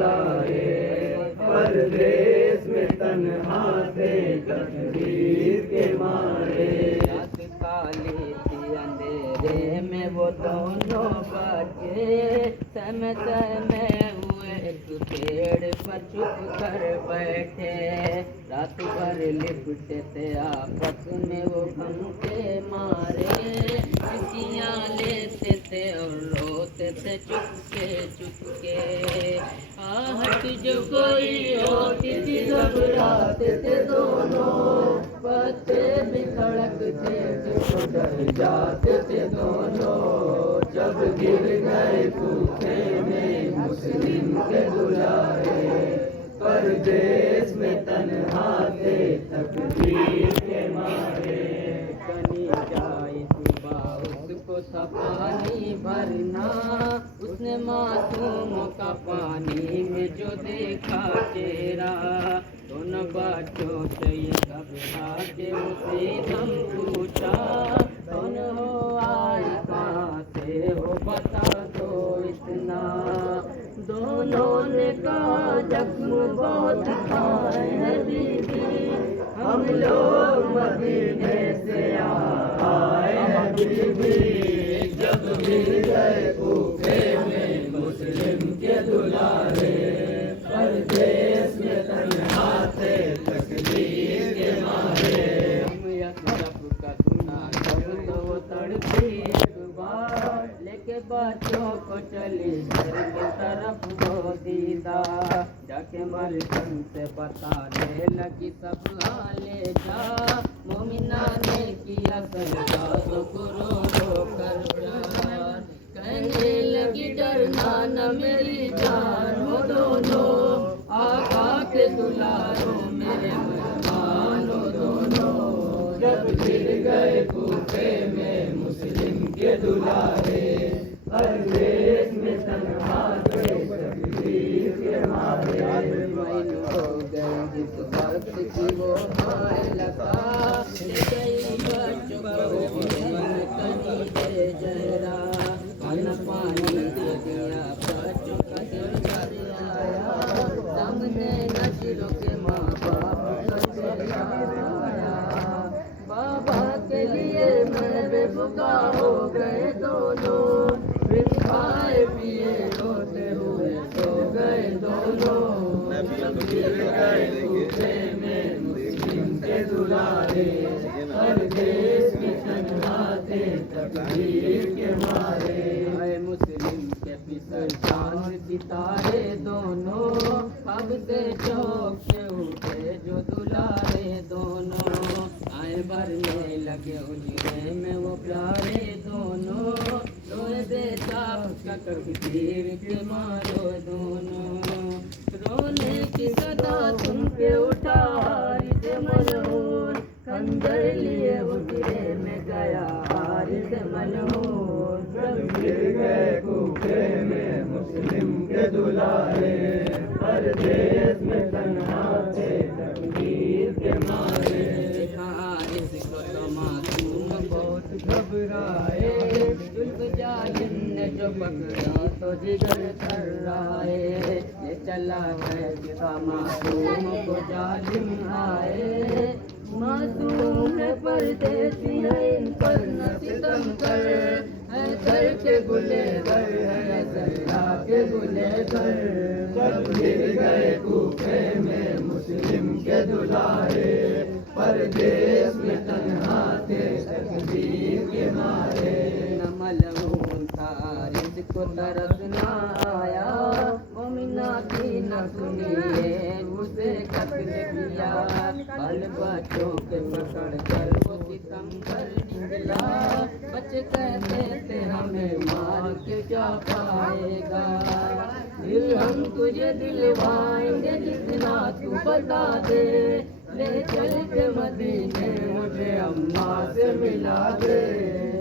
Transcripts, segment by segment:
बुलाए, परदेश में तन्हा थे तकदीर के मारे। रात काली थी अंधेरे में वो दोनों बच्चे, समय समय हुए एक पेड़ पर चुप कर बैठे। रात भर लिपटे थे आपस में वो गम के मारे, चिट्ठियाँ लेते थे और रोते थे चुपके। आहट जो कोई होती थी घबराते थे दोनों, पत्ते भी खड़कते थे तो डर जाते थे दोनों। जब गिर गए कूफे में मुस्लिम के दुलारे, परदेश में तन्हा थे तकदीर के मारे। कनी जाए सुबह उसको था पानी भरना, उसने मासूमों का पानी में जो देखा चेहरा। दोनों बच्चों से ये घबरा के उसे हम पूछा, कौन हो आए कहाँ से हो बता दो इतना। दोनों ने कहा जख्म बहुत खाए हैं दीदी, हम लोग मदीने से आए हैं दीदी। जब गिर गए कूफे में मुस्लिम के दुलारे, परदेश में तन्हा थे तकदीर के मारे। का सुना जब तो वो तड़पी एक बार, लेके बच्चों को चली घर की तरफ वो दीदा। जाके मलकन से बताने लगी सब हाले जा, मोमिना ने किया सजदा तो रो रो कर प्यार। कहने लगी डरना न मेरी जान हो दोनों, आका के दुलारो मेरे मेहमान हो दोनों। जब गिर गए कूफे में मुस्लिम के दुलारे, परदेश में तन्हा थे तकदीर के मारे। महीनों हो गए जिस वक्त की वो आए लगा, गई बच्चों को कहीं दे जहरा। खाना पानी दे दिया बच्चों का दिल भर आया, सामने नजरों के माँ बाप का चेहरा आया। बाबा के लिए मैं बेफुका हो गए दोनों, फिर खाए पिए रोते हुए सो गए दोनों। जब गिर गए कूफे में मुस्लिम के दुलारे, परदेश में तन्हा थे तकदीर के मारे। आए मुस्लिम के पिसर चांद सितारे दोनों, अब से चौक से उठे जो दुलारे दोनों। आए भरने लगे उजड़े में वो प्यारे दोनों, रोए बेताब का तकदीर के मारो दोनों। रोने की सदा सुन के उठा से मनहूर, खंजर लिए उजड़े में गया से मनहूर। जब गिर गए कूफे में मुस्लिम के दुलारे, परदेश में तन्हा थे तकदीर के मारे। इसको तो मासूम बहुत घबराए, जुल्फ जालिम ने जो पकड़ा तो जिगर थर्राए। ये चला कैसा मासूम को जालिम आए, मासूम है परदेसी है इन पर न सितम कर। है सर के गुलेगर है सरा के गुलेगर। जब गिर गए कूफे में मुस्लिम के दुलारे, परदेश में तन्हा थे तकदीर के मारे। न मलूम था जिसको तरस न आया, मोमिना की न सुनिए उसे कत्ल किया। बाल बच्चों के पकड़ कर वो सितम कर निकला, बच्चे कहते थे हमें मार के क्या पाएगा। दिल हम तुझे दिलवाएंगे जितना तू बता दे, ले चल के मदीने मुझे अम्मा से मिला दे।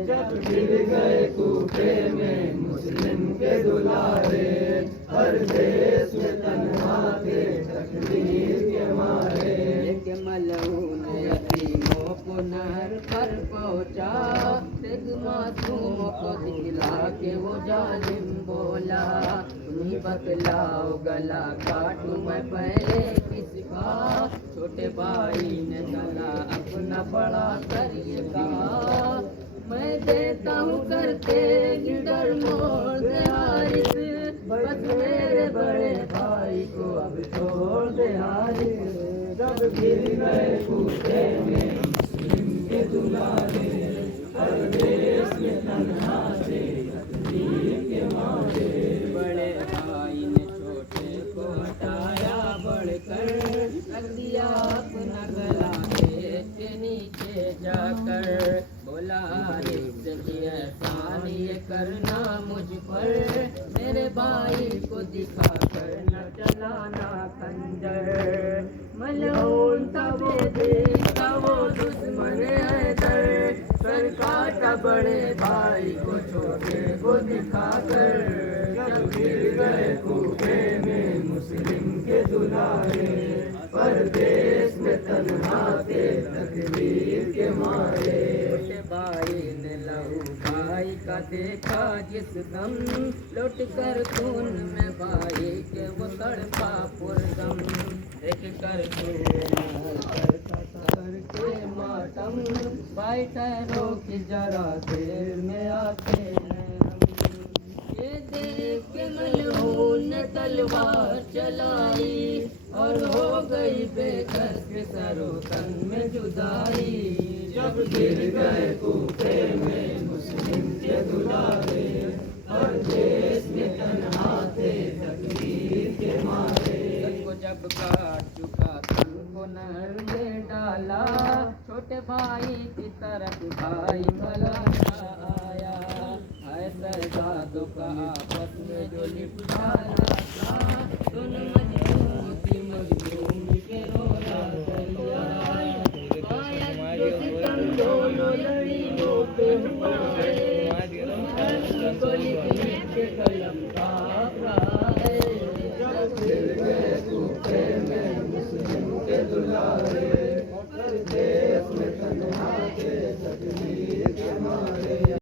जब गिर गए कूफे में मुस्लिम के दुलारे, परदेश में तन्हा थे तकदीर के मारे। एक मलऊन यतीमों को नहर पर पहुँचा, एक मासूम को दिखला के वो जालिम बोला, तुम कहानी बतलाओ गला काटूं मैं पहले किसका। छोटे भाई ने गला अपना बड़ा कर ये कहा, मैं देता हूँ करके गिरधर मोड़ दे हारिस, बस मेरे बड़े भाई को अब छोड़ दे हारिस। जब गिर गए कूफे में मुस्लिम के दुलारे, परदेश में तन्हा थे तकदीर के मारे। बड़े भाई ने छोटे को हटाया बढ़कर, रख दिया अपना गला के नीचे जाकर। बोला रिश्ते एहसान ये करना मुझ पर, मेरे भाई को दिखा कर न चलाना खंजर। मलऊन था वो देखा वो दुश्मन हैदर, सर काटा बड़े भाई को छोटे को दिखा कर। जब गिर गए कूफे में मुस्लिम के दुलारे, परदेश में तन्हा थे तकदीर के मारे। छोटे भाई ने लहू भाई का देखा जिस दम, लौट कर खून में भाई के वो तड़पा पुरदम। एक कर करके मातम, भाई ठहरो कि जरा देर में आते हैं हम। ये देख के मलऊन ने तलवार चलाई, और हो गई बेकस के सरो तन में जुदाई। जब गिर गए कूफे में मुस्लिम के दुलारे, परदेश में तन्हा थे तकदीर के मारे। तन को जब काट चुका तन को नहर में डाला, छोटे भाई की तरफ भाई भला आया। है शहजादों का आपस में जो निपटारा,